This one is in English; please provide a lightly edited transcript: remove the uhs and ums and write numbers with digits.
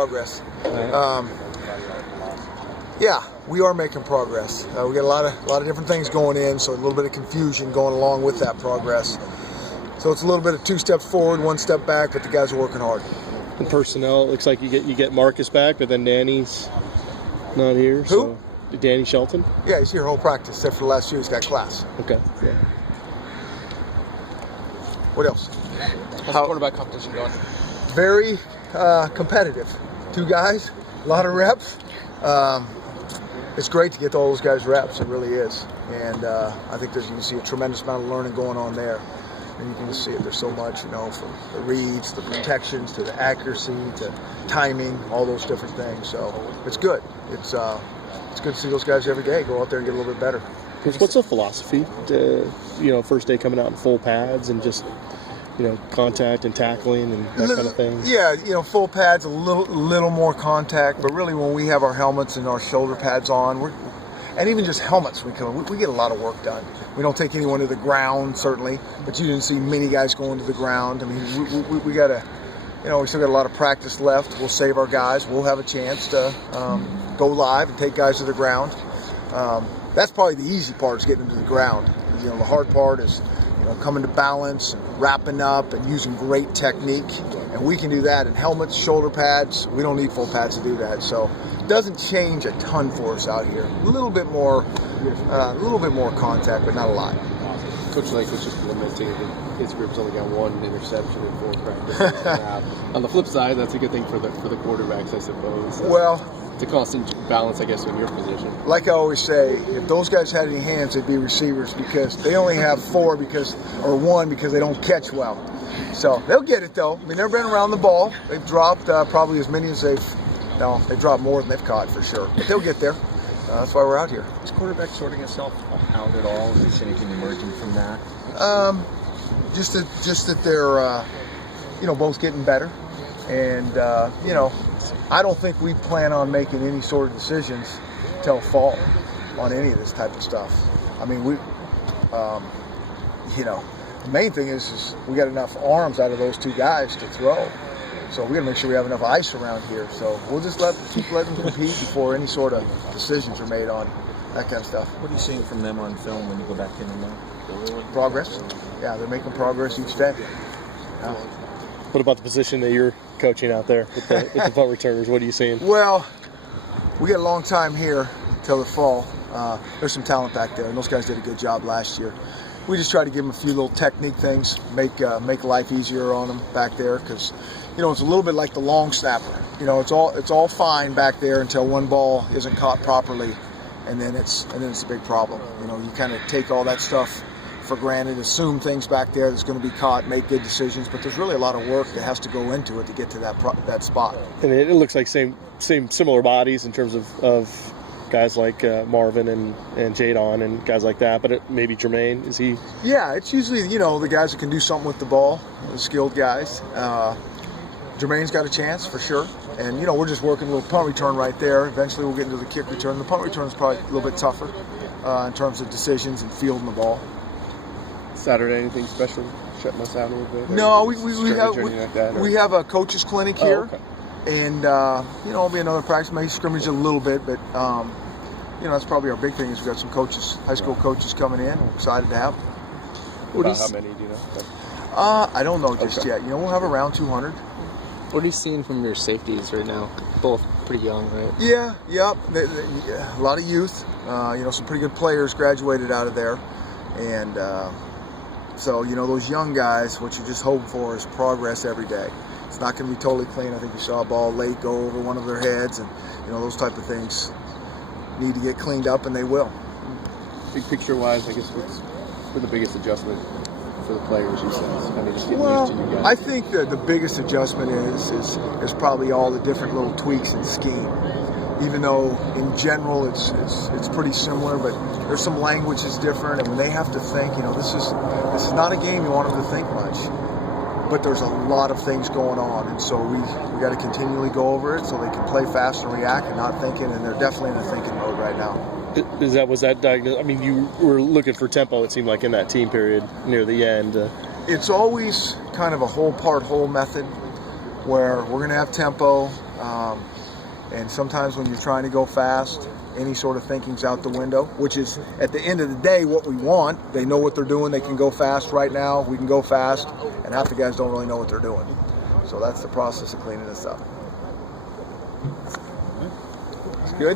Progress. Yeah, we are making progress. We got a lot of different things going in, so a little bit of confusion going along with that progress. So it's a little bit of 2 steps forward, 1 step back, but the guys are working hard. And personnel, it looks like you get Marcus back, but then Danny's not here. Who? So Danny Shelton? Yeah, he's here whole practice, except for the last year he's got class. Okay. Yeah. What else? How's the quarterback competition going? Very competitive. 2 guys, a lot of reps. It's great to get all those guys reps. It really is. And I think you can see a tremendous amount of learning going on there. And you can just see it. There's so much, from the reads, the protections, to the accuracy, to timing, all those different things. So it's good. It's good to see those guys every day go out there and get a little bit better. What's the philosophy? First day coming out in full pads and just contact and tackling and that kind of thing. Yeah, full pads, a little more contact, but really when we have our helmets and our shoulder pads on, and even just helmets, we get a lot of work done. We don't take anyone to the ground, certainly, but you didn't see many guys going to the ground. I mean, we got to, we still got a lot of practice left. We'll save our guys. We'll have a chance to go live and take guys to the ground. That's probably the easy part, is getting them to the ground. The hard part is coming to balance, wrapping up, and using great technique. And we can do that in helmets, shoulder pads. We don't need full pads to do that. So it doesn't change a ton for us out here. A little bit more contact, but not a lot. Coach Lake was just lamenting that his group's only got 1 interception in 4 practice. On the flip side, that's a good thing for the quarterbacks, I suppose. Well, to constant balance, I guess, in your position. Like I always say, if those guys had any hands, they'd be receivers, because they only have 1 because they don't catch well. So they'll get it, though. I mean, they've been around the ball. They've dropped probably as many as they've dropped more than they've caught, for sure. But they'll get there. That's why we're out here. Is quarterback sorting itself out at all? Is there anything emerging from that? Just that they're, both getting better. And, I don't think we plan on making any sort of decisions till fall on any of this type of stuff. I mean, the main thing is we got enough arms out of those 2 guys to throw. So we got to make sure we have enough ice around here. So we'll just keep letting them compete before any sort of decisions are made on that kind of stuff. What are you seeing from them on film when you go back in and out? Progress. Yeah, they're making progress each day. Yeah. What about the position that you're coaching out there with the punt returners? What are you seeing? Well, we got a long time here till the fall. There's some talent back there, and those guys did a good job last year. We just try to give them a few little technique things, make life easier on them back there, because it's a little bit like the long snapper. It's all fine back there until one ball isn't caught properly, and then it's a big problem. You kind of take all that stuff for granted, assume things back there that's going to be caught, make good decisions, but there's really a lot of work that has to go into it to get to that spot. And it looks like similar bodies in terms of guys like Marvin and Jadon and guys like that, but maybe Jermaine, is he? Yeah, it's usually the guys that can do something with the ball, the skilled guys. Jermaine's got a chance for sure, and we're just working a little punt return right there. Eventually we'll get into the kick return. The punt return is probably a little bit tougher in terms of decisions and fielding the ball. Saturday, anything special? Shutting us out a little bit? No, we have a coaches clinic here, and it'll be another practice. Maybe scrimmage a little bit, but that's probably our big thing. Is we've got some coaches, high school coaches coming in. We're excited to have them. How many do you know? I don't know just yet. We'll have around 200. What are you seeing from your safeties right now? Both pretty young, right? Yeah, a lot of youth. Some pretty good players graduated out of there, and. So, those young guys, what you just hope for is progress every day. It's not going to be totally clean. I think we saw a ball late go over one of their heads, and, those type of things need to get cleaned up, and they will. Big picture-wise, I guess, what's the biggest adjustment for the players, you said? Well, I think that the biggest adjustment is probably all the different little tweaks in scheme. Even though in general it's pretty similar, but there's some language that's different, and when they have to think, this is not a game you want them to think much, but there's a lot of things going on, and so we got to continually go over it so they can play fast and react and not thinking, and they're definitely in a thinking mode right now. Was that diagnosed? I mean, you were looking for tempo, it seemed like, in that team period near the end. It's always kind of a whole method where we're going to have tempo. And sometimes when you're trying to go fast, any sort of thinking's out the window, which is at the end of the day what we want. They know what they're doing. They can go fast right now. We can go fast, and half the guys don't really know what they're doing. So that's the process of cleaning this up. It's good.